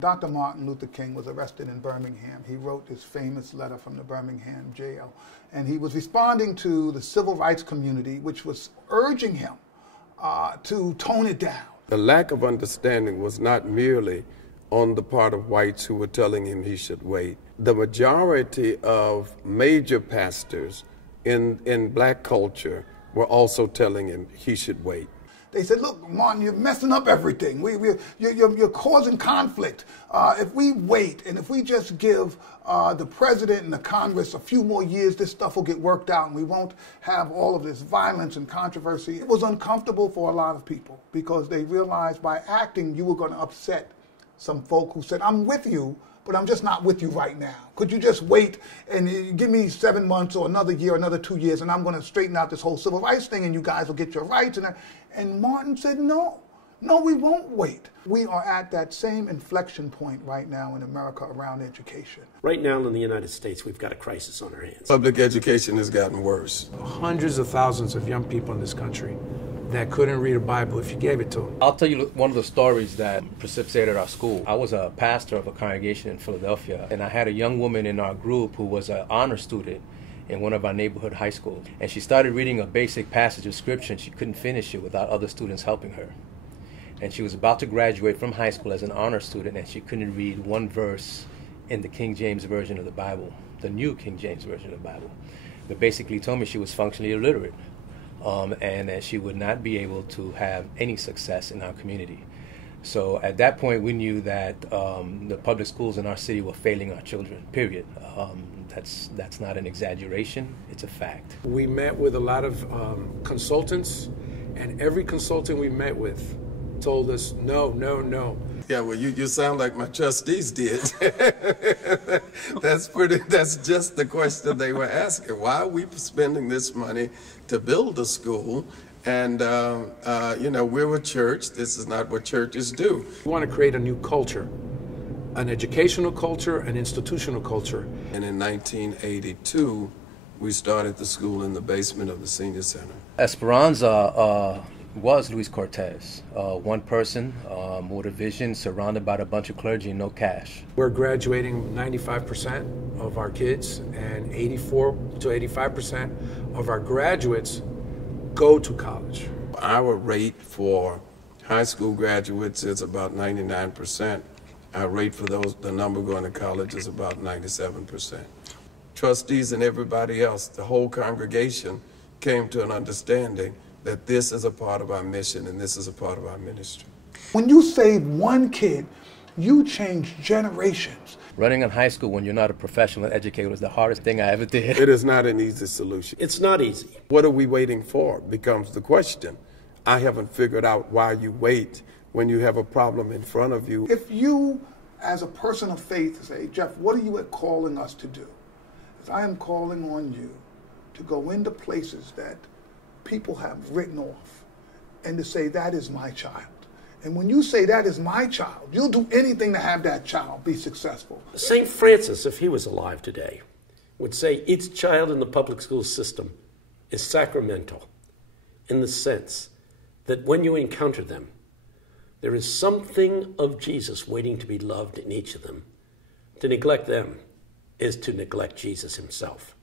Dr. Martin Luther King was arrested in Birmingham. He wrote this famous letter from the Birmingham jail, and he was responding to the civil rights community, which was urging him to tone it down. The lack of understanding was not merely on the part of whites who were telling him he should wait. The majority of major pastors in black culture were also telling him he should wait. They said, look, Martin, you're messing up everything. You're causing conflict. If we wait and if we just give the president and the Congress a few more years, this stuff will get worked out and we won't have all of this violence and controversy. It was uncomfortable for a lot of people because they realized by acting you were going to upset some folk who said, I'm with you, but I'm just not with you right now. Could you just wait and give me 7 months or another year, another 2 years, and I'm going to straighten out this whole civil rights thing and you guys will get your rights. And Martin said, no, we won't wait. We are at that same inflection point right now in America around education. Right now in the United States, we've got a crisis on our hands. Public education has gotten worse. Hundreds of thousands of young people in this country that couldn't read a Bible if you gave it to them. I'll tell you one of the stories that precipitated our school. I was a pastor of a congregation in Philadelphia, and I had a young woman in our group who was an honor student in one of our neighborhood high schools. And she started reading a basic passage of scripture, and she couldn't finish it without other students helping her. And she was about to graduate from high school as an honor student, and she couldn't read one verse in the King James Version of the Bible, the New King James Version of the Bible. But basically told me she was functionally illiterate. And that she would not be able to have any success in our community. So at that point, we knew that the public schools in our city were failing our children, period. That's not an exaggeration, it's a fact. We met with a lot of consultants, and every consultant we met with told us, no. Yeah, well, you sound like my trustees did. That's just the question they were asking. Why are we spending this money to build a school? And, we're a church. This is not what churches do. We want to create a new culture, an educational culture, an institutional culture. And in 1982, we started the school in the basement of the senior center. Esperanza was Luis Cortez, one person with a vision, surrounded by a bunch of clergy and no cash. We're graduating 95% of our kids, and 84 to 85% of our graduates go to college. Our rate for high school graduates is about 99%. Our rate for the number going to college is about 97%. Trustees and everybody else, the whole congregation came to an understanding that this is a part of our mission and this is a part of our ministry. When you save one kid, you change generations. Running in high school when you're not a professional educator was the hardest thing I ever did. It is not an easy solution. It's not easy. What are we waiting for becomes the question. I haven't figured out why you wait when you have a problem in front of you. If you, as a person of faith, say, Jeff, what are you calling us to do? I am calling on you to go into places that people have written off and to say, that is my child. And when you say that is my child, you'll do anything to have that child be successful. St. Francis, if he was alive today, would say each child in the public school system is sacramental in the sense that when you encounter them, there is something of Jesus waiting to be loved in each of them. To neglect them is to neglect Jesus himself.